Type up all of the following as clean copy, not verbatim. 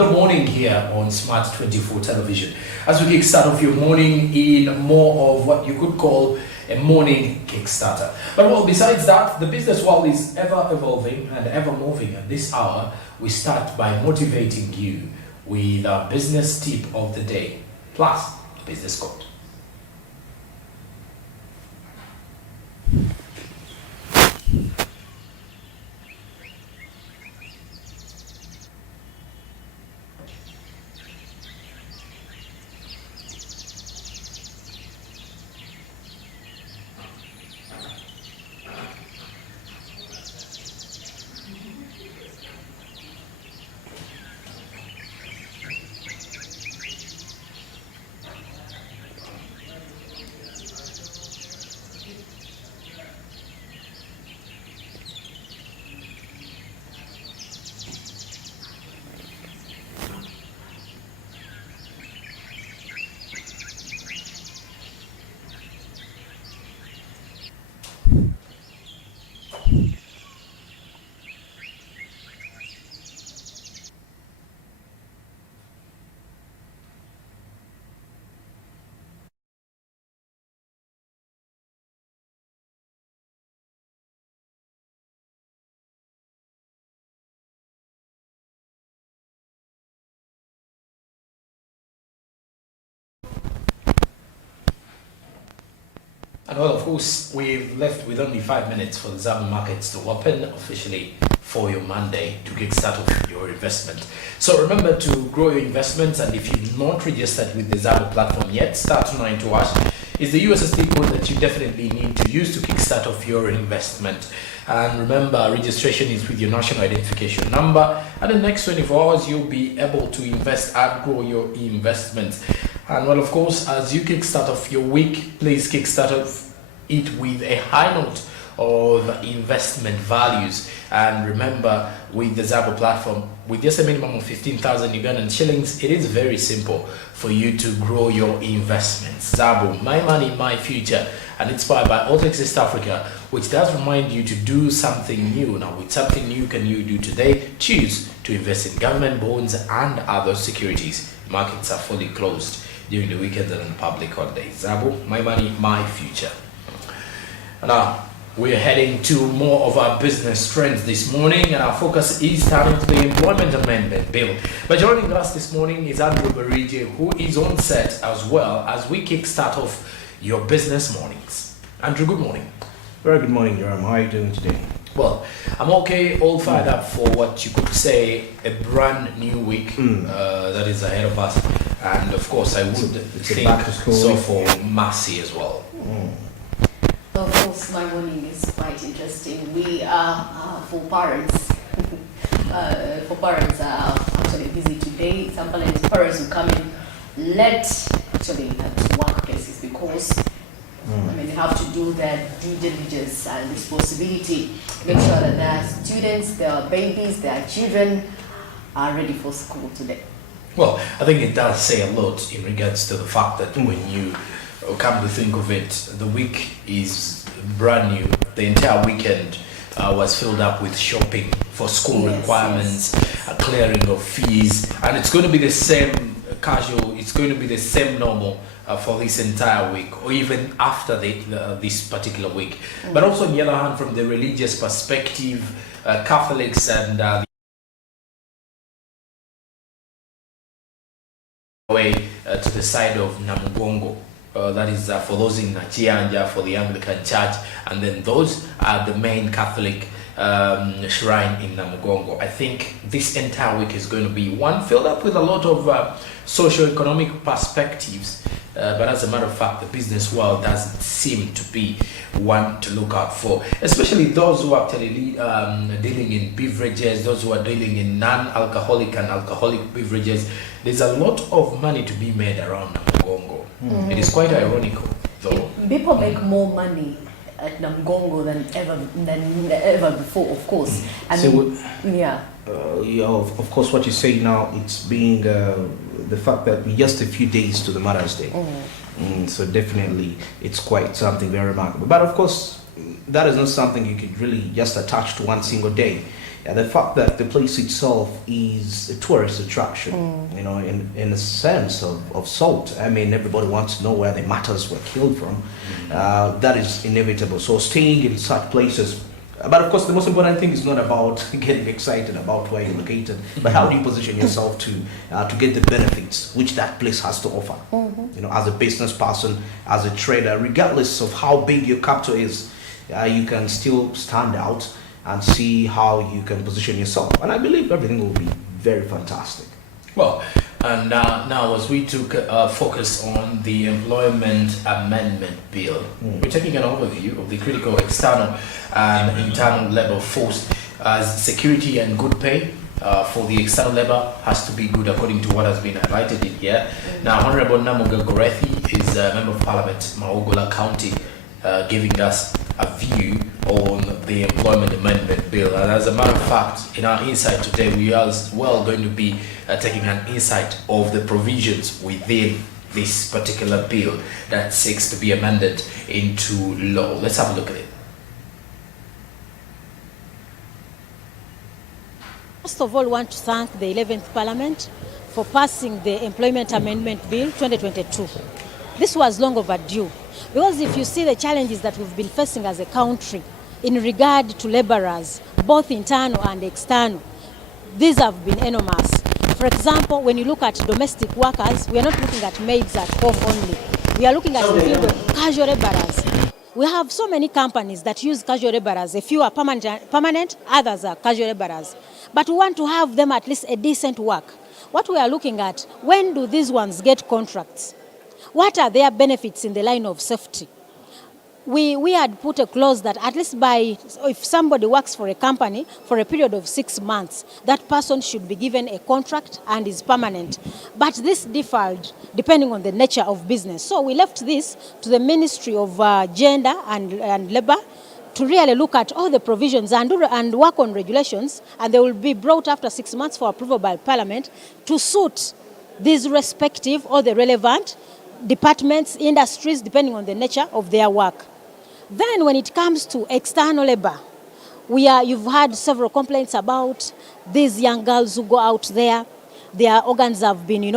the morning here on Smart 24 television as we kickstart off your morning in more of what you could call a morning kickstarter. But well, besides that, the business world is ever evolving and ever moving. At this hour, we start by motivating you with our business tip of the day, plus business code. And well, of course, we've left with only 5 minutes for the Zambia markets to open officially for your Monday to kickstart off your investment. So remember to grow your investments, and if you've not registered with the Zambia platform yet, star 292 hash is the USSD code that you definitely need to use to kickstart off your investment. And remember, registration is with your national identification number, and in the next 24 hours you'll be able to invest and grow your investments. And well, of course, as you kickstart off your week, please kickstart off it with a high note of investment values. And remember, with the Zabo platform, with just a minimum of 15,000 Ugandan shillings, it is very simple for you to grow your investments. Zabo, my money, my future, and inspired by Altex East Africa, which does remind you to do something new. Now, with something new can you do today? Choose to invest in government bonds and other securities. Markets are fully closed during the weekends and public holidays. Zabo, my money, my future. Now, we're heading to more of our business trends this morning, and our focus is turning to the Employment Amendment Bill. But joining us this morning is Andrew Barije, who is on set as well as we kickstart off your business mornings. Andrew, good morning. Very good morning, Jerome. How are you doing today? Well, I'm okay, all fired up for what you could say a brand new week that is ahead of us. And of course, I would think so for Mercy as well. Of course, my morning is quite interesting. We are for parents. Are actually busy today. Some parents will come in late actually at workplaces because they have to do their due diligence and responsibility. Make sure that their students, their babies, their children are ready for school today. Well, I think it does say a lot in regards to the fact that when you come to think of it, the week is brand new. The entire weekend was filled up with shopping for school requirements, clearing of fees, and it's going to be the same casual, it's going to be the same normal for this entire week, or even after this particular week. But also on the other hand, from the religious perspective, Catholics and the way to the side of Namugongo. That is for those in Chianja, for the Anglican Church, and then those are the main Catholic shrine in Namugongo. I think this entire week is going to be one filled up with a lot of socio-economic perspectives, but as a matter of fact, the business world doesn't seem to be one to look out for, especially those who are actually dealing in beverages, those who are dealing in non-alcoholic and alcoholic beverages. There's a lot of money to be made around Namugongo. It is quite ironical, though. People make more money at Namugongo than ever before, of course. And of course, what you say now, it's being the fact that we're just a few days to the Mother's Day. So definitely, it's quite something very remarkable. But of course, that is not something you could really just attach to one single day. the fact that the place itself is a tourist attraction, you know, in a sense of salt. I mean, everybody wants to know where the martyrs were killed from. That is inevitable. So staying in such places. But of course, the most important thing is not about getting excited about where you're located, but how do you position yourself to get the benefits which that place has to offer? You know, as a business person, as a trader, regardless of how big your capital is, you can still stand out and see how you can position yourself. And I believe everything will be very fantastic. Well, and now as we took focus on the Employment Amendment Bill, we're taking an overview of the critical external and internal labor force as security and good pay. For the external labor has to be good according to what has been highlighted in here. Now, Honorable Namuga Gorethi is a Member of Parliament, Maogola County, giving us a view on the Employment Amendment Bill. And as a matter of fact, in our insight today, we are as well going to be taking an insight of the provisions within this particular bill that seeks to be amended into law. Let's have a look at it. First of all, I want to thank the 11th Parliament for passing the Employment Amendment Bill 2022. This was long overdue, because if you see the challenges that we've been facing as a country in regard to laborers, both internal and external, these have been enormous. For example, when you look at domestic workers, we are not looking at maids at home only. We are looking at the field of casual laborers. We have so many companies that use casual laborers. A few are permanent, others are casual laborers. But we want to have them at least a decent work. What we are looking at, when do these ones get contracts? What are their benefits in the line of safety? We had put a clause that at least if somebody works for a company for a period of 6 months, that person should be given a contract and is permanent. But this differed depending on the nature of business. So we left this to the Ministry of Gender and Labour to really look at all the provisions and work on regulations, and they will be brought after 6 months for approval by Parliament to suit these respective or the relevant departments, industries, depending on the nature of their work. Then when it comes to external labor, you've had several complaints about these young girls who go out there. Their organs have been,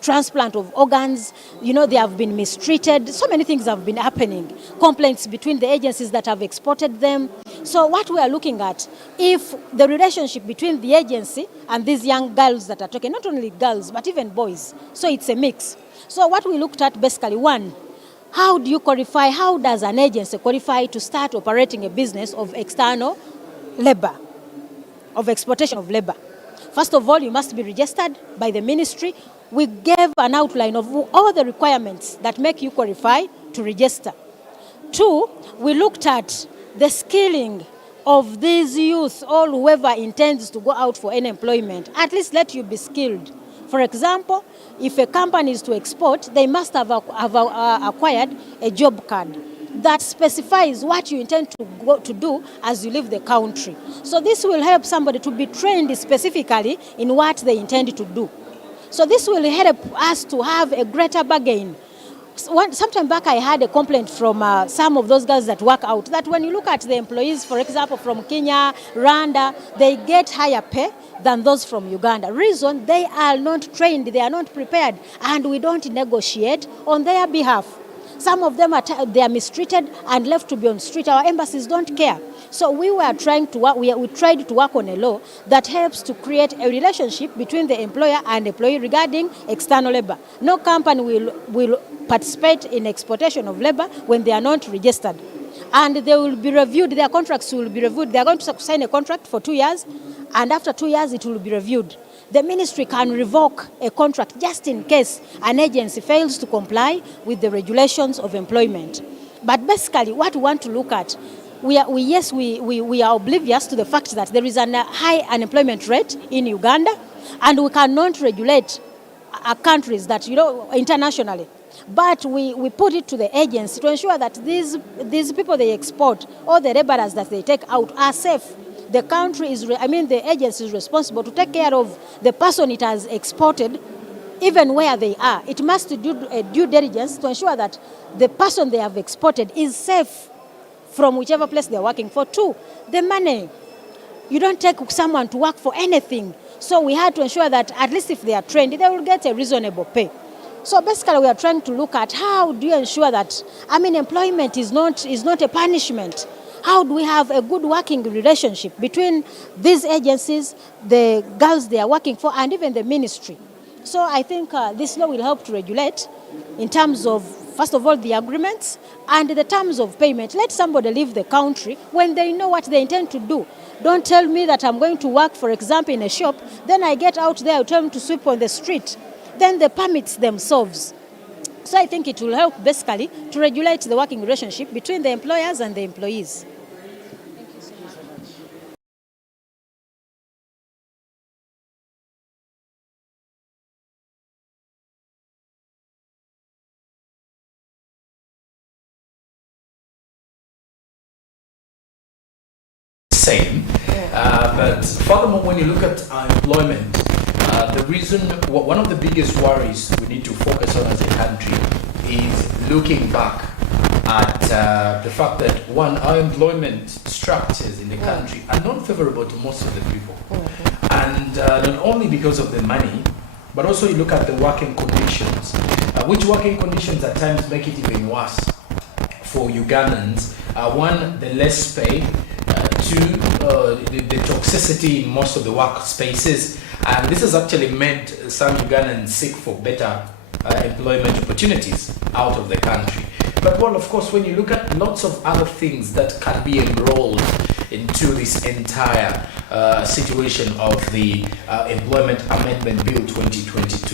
transplant of organs, they have been mistreated. So many things have been happening. Complaints between the agencies that have exported them. So what we are looking at, if the relationship between the agency and these young girls that are talking, not only girls, but even boys. So it's a mix. So what we looked at basically, one, how do you qualify, how does an agency qualify to start operating a business of external labor, of exploitation of labor? First of all, you must be registered by the ministry. We gave an outline of all the requirements that make you qualify to register. Two, we looked at the skilling of these youth or whoever intends to go out for any employment. At least let you be skilled. For example, if a company is to export, they must have acquired a job card that specifies what you intend to do as you leave the country. So this will help somebody to be trained specifically in what they intend to do. So this will help us to have a greater bargain. Sometime back I had a complaint from some of those girls that work out, that when you look at the employees, for example, from Kenya, Rwanda, they get higher pay than those from Uganda. Reason, they are not trained, they are not prepared, and we don't negotiate on their behalf. Some of them they are mistreated and left to be on street. Our embassies don't care. So we were trying to work, we tried to work on a law that helps to create a relationship between the employer and employee regarding external labor. No company will participate in exportation of labor when they are not registered. And they will be reviewed, their contracts will be reviewed. They are going to sign a contract for 2 years, and after 2 years it will be reviewed. The ministry can revoke a contract just in case an agency fails to comply with the regulations of employment. But basically what we want to look at, we are oblivious to the fact that there is a high unemployment rate in Uganda, and we cannot regulate countries that, internationally. But we put it to the agency to ensure that these people they export, or the laborers that they take out, are safe. The country the agency is responsible to take care of the person it has exported, even where they are. It must do a due diligence to ensure that the person they have exported is safe from whichever place they are working for. Two, the money. You don't take someone to work for anything. So we had to ensure that at least if they are trained, they will get a reasonable pay. So basically we are trying to look at how do you ensure that, employment is not a punishment. How do we have a good working relationship between these agencies, the girls they are working for, and even the ministry? So I think this law will help to regulate in terms of, first of all, the agreements and the terms of payment. Let somebody leave the country when they know what they intend to do. Don't tell me that I'm going to work, for example, in a shop, then I get out there, I tell them to sweep on the street. Then the permits themselves. So I think it will help basically to regulate the working relationship between the employers and the employees. Same. But furthermore, when you look at employment, the reason, one of the biggest worries we need to focus on as a country is looking back at the fact that, one, our employment structures in the country are not favorable to most of the people. And not only because of the money, but also you look at the working conditions, which working conditions at times make it even worse for Ugandans. One, the less pay. Two, the toxicity in most of the workspaces, and this has actually made some Ugandans seek for better employment opportunities out of the country. But well, of course, when you look at lots of other things that can be enrolled into this entire situation of the Employment Amendment Bill 2022,